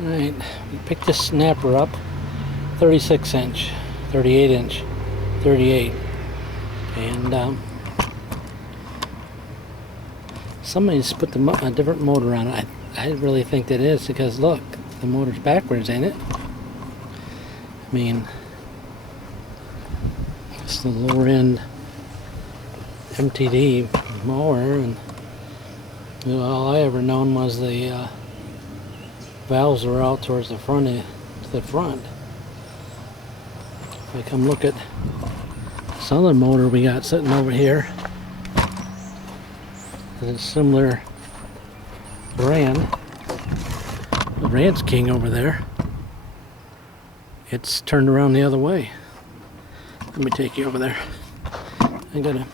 Alright, we picked this snapper up, 36 inch, 38 inch, 38, and somebody's put a different motor on it. I really think that is because look, the motor's backwards, ain't it? I mean, it's the lower end MTD mower, and you know, all I ever known was the valves were out towards the front. If I come look at this other motor we got sitting over here, it's a similar brand, the Ranch King over there. It's turned around the other way. Let me take you over there. I got a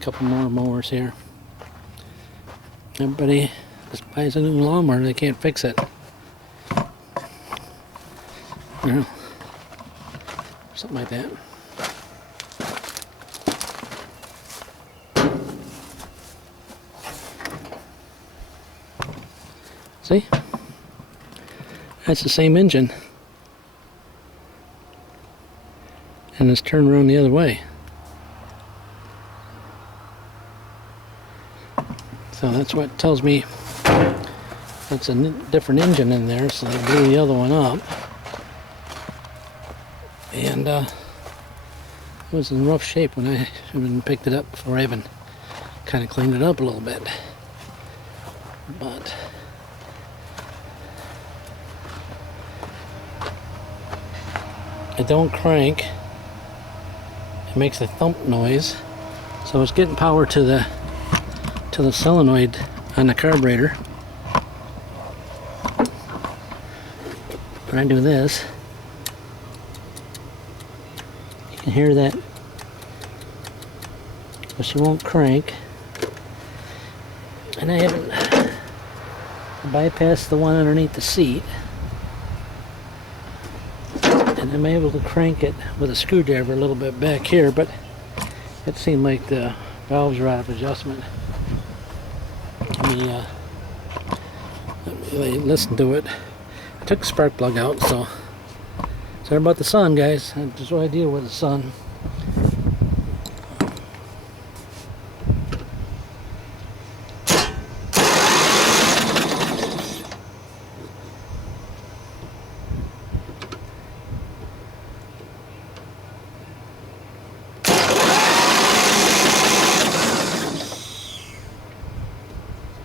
couple more mowers here. Everybody just buys a new lawnmower, they can't fix it. You know, something like that. See? That's the same engine. And it's turned around the other way. So that's what tells me it's a different engine in there, so they blew the other one up. And it was in rough shape when I even picked it up before I even kind of cleaned it up a little bit. But it don't crank. It makes a thump noise. So it's getting power to the solenoid on the carburetor. When I do this, you can hear that, but she won't crank. And I haven't bypassed the one underneath the seat, and I'm able to crank it with a screwdriver a little bit back here, but it seemed like the valves are out of adjustment. Let me listen to it. I took the spark plug out, so sorry about the sun, guys. I just what I deal with the sun.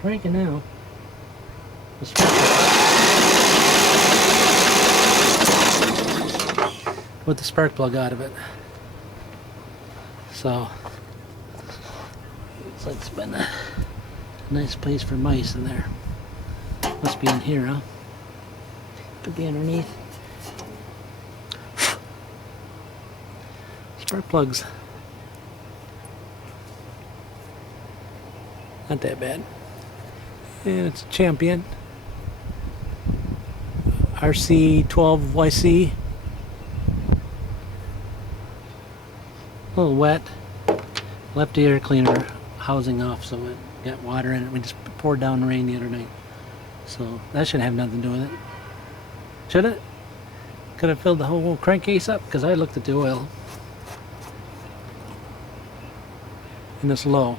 Cranking now. With the spark plug out of it. So looks like it's been a nice place for mice in there. Must be in here, huh? Could be underneath. Spark plugs. Not that bad. And it's a Champion RC12YC. A little wet. Left the air cleaner housing off, so it got water in it. We just poured down the rain the other night, so that shouldn't have nothing to do with it. Should it? Could have filled the whole crankcase up, because I looked at the oil and it's low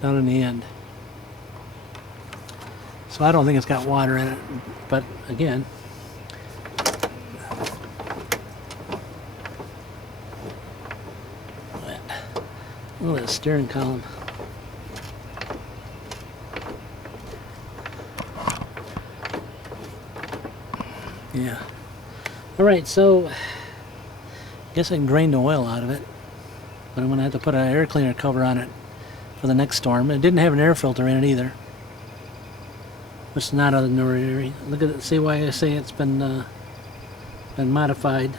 down in the end. So I don't think it's got water in it, but again, look at that steering column. Yeah. Alright, so I guess I can drain the oil out of it, but I'm going to have to put an air cleaner cover on it for the next storm. It didn't have an air filter in it either, which is not ordinary. Look at it, see why I say it's been modified,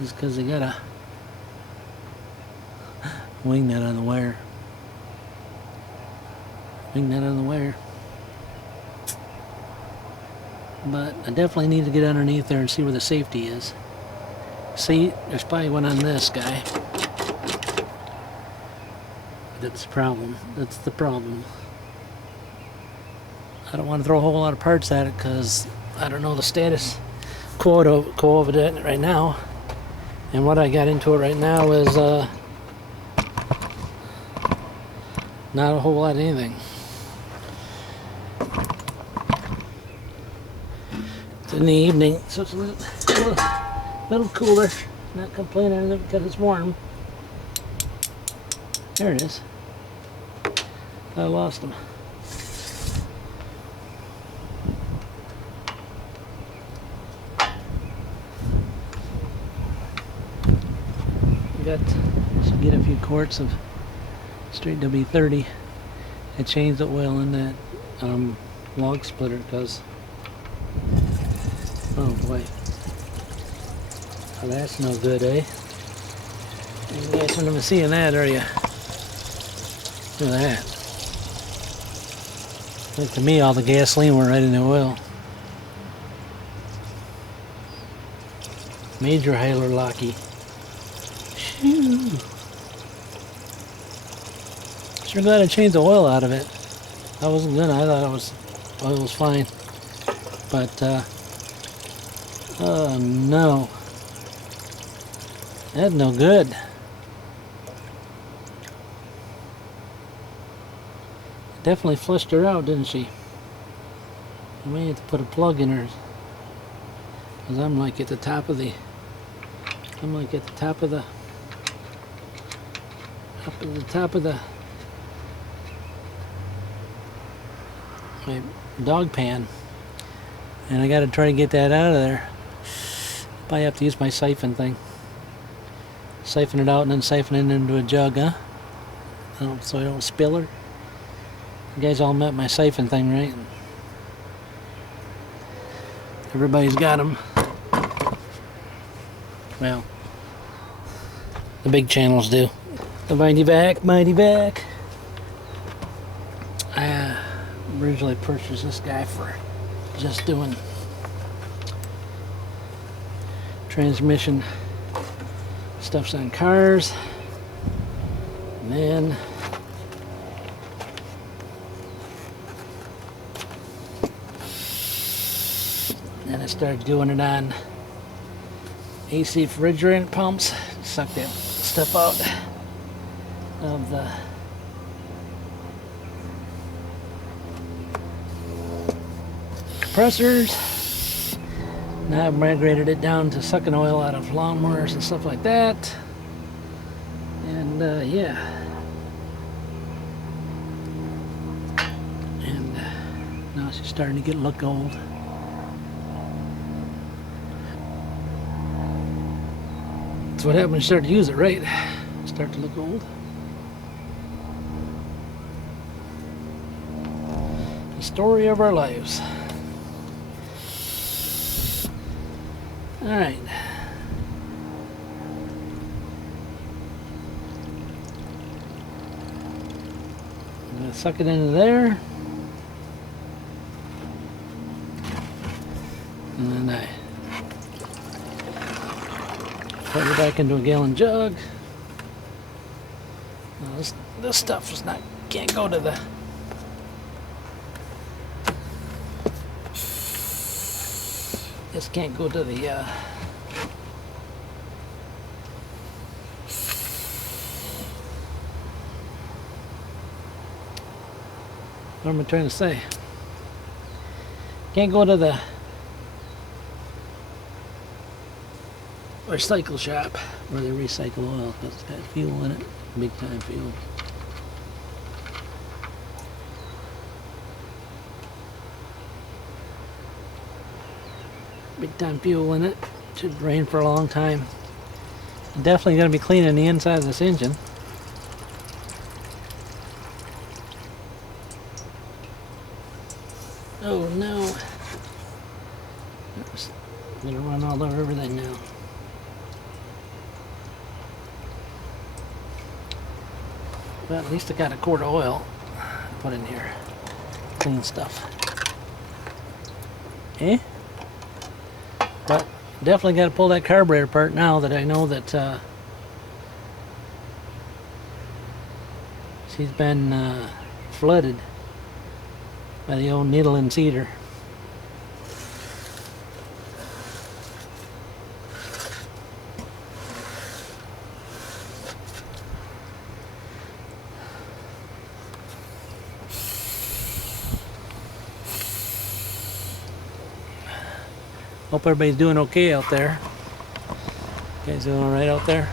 is because they got a wing nut on the wire. Wing nut on the wire. But I definitely need to get underneath there and see where the safety is. See, there's probably one on this guy. That's the problem. That's the problem. I don't want to throw a whole lot of parts at it because I don't know the status quo of it right now. And what I got into it right now is not a whole lot of anything. It's in the evening, so it's a little cooler. Not complaining because it's warm. There it is. I lost him. Get a few quarts of straight W30. I changed the oil in that log splitter because, oh boy, well, that's no good, eh? You guys aren't even seeing that, are you? Look at that. Like, to me, all the gasoline went right in the oil. Major Hailer Locky. Shoo. Sure glad I changed the oil out of it. I wasn't gonna. I thought oil was fine. But oh no, that's no good. Definitely flushed her out, didn't she? I may have to put a plug in her, because I'm like at the top of the. My dog pan, and I got to try to get that out of there. Probably have to use my siphon thing. Siphon it out and then siphon it into a jug, huh? So I don't spill her. You guys all met my siphon thing, right? Everybody's got them. Well, the big channels do. The mighty vac. I originally purchased this guy for just doing transmission stuffs on cars. And then I started doing it on AC refrigerant pumps. Suck that stuff out of the compressors. Now I've migrated it down to sucking oil out of lawnmowers and stuff like that. And yeah. And now she's starting to look old. That's what happens when you start to use it, right? Start to look old. The story of our lives. All right. I'm gonna suck it into there. And then I put it back into a gallon jug. Now this stuff is not, can't go to the this can't go to the what am I trying to say? Can't go to the recycle shop where they recycle oil because it's got fuel in it, big time fuel. Big time fuel in it. Should drain for a long time. Definitely going to be cleaning the inside of this engine. Oh no. It's going to run all over everything now. But at least I got a quart of oil to put in here. Clean stuff. Eh? But definitely got to pull that carburetor apart now that I know that she's been flooded. by the old needle and cedar. Hope everybody's doing okay out there. You guys doing alright out there?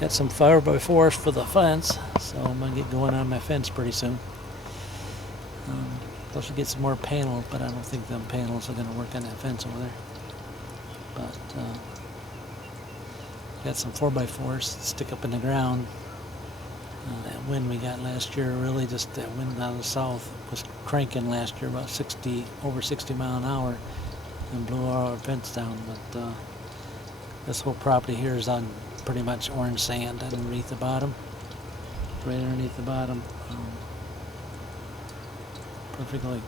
Got some 4x4s for the fence, so I'm gonna get going on my fence pretty soon. Supposed to get some more panels, but I don't think them panels are gonna work on that fence over there. But got some 4x4s to stick up in the ground. That wind we got last year, really just that wind out of the south was cranking last year about over 60 mile an hour and blew our fence down. But this whole property here is on pretty much orange sand underneath the bottom, right underneath the bottom. Perfectly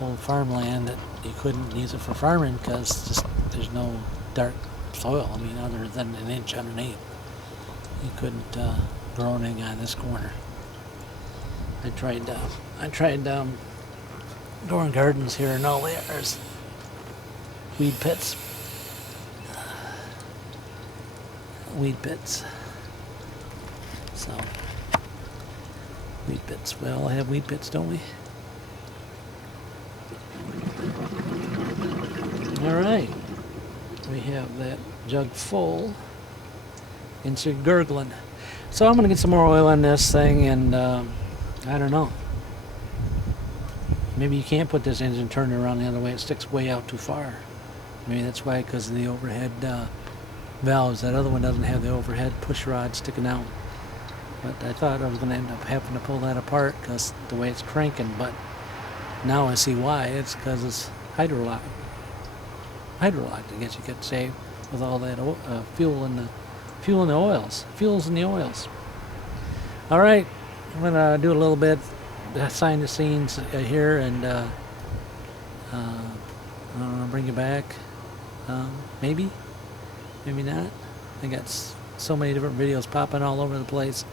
old farmland that you couldn't use it for farming because just there's no dark soil. I mean, other than an inch underneath, you couldn't grow anything on this corner. I tried growing gardens here, and all there's weed pits. So, weed pits. We all have weed pits, don't we? All right. We have that jug full. Into gurgling. So I'm going to get some more oil on this thing, and I don't know. Maybe you can't put this engine turn it around the other way. It sticks way out too far. Maybe that's why, because of the overhead valves. That other one doesn't have the overhead push rod sticking out. But I thought I was going to end up having to pull that apart because the way it's cranking. But now I see why. It's because it's hydrolocked. I guess you could say, with all that fuel in the oils. Fuels in the oils. All right, I'm gonna do a little bit behind the scenes here, and I'll bring you back. Maybe not. I got so many different videos popping all over the place.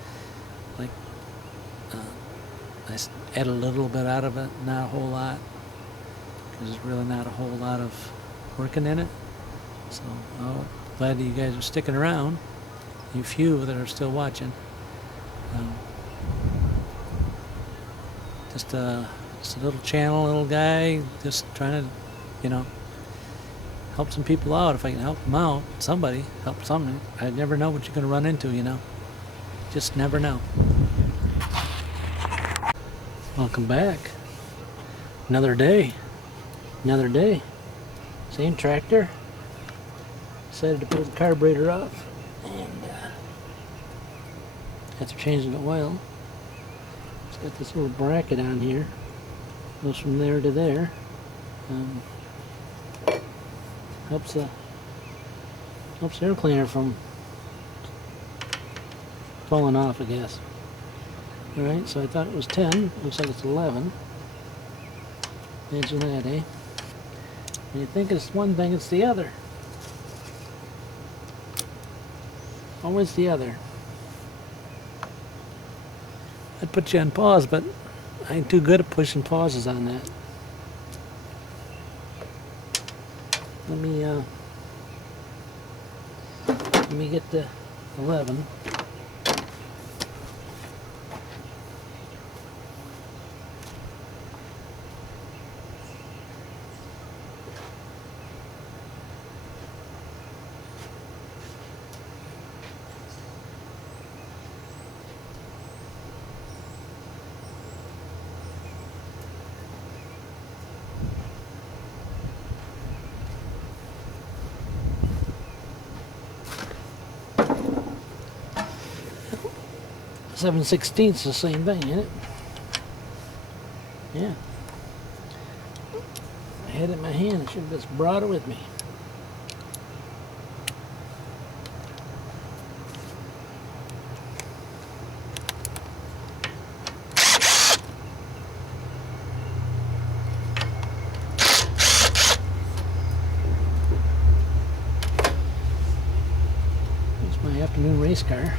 Like I add a little bit out of it, not a whole lot, because there's really not a whole lot of working in it. So glad that you guys are sticking around. You few that are still watching. Just a little channel, little guy, just trying to, help some people out. If I can help them out, help somebody. I never know what you're going to run into, Just never know. Welcome back. Another day. Same tractor. Decided to pull the carburetor off. And after changing the oil, it's got this little bracket on here. Goes from there to there. Helps the air cleaner from falling off, I guess. Alright, so I thought it was 10. Looks like it's 11. Imagine that, eh? When you think it's one thing, it's the other. Always the other. I'd put you on pause, but I ain't too good at pushing pauses on that. Let me get to 11. Seven sixteenths, the same thing, isn't it? Yeah. I had it in my hand. I should have just brought it with me. It's my afternoon race car.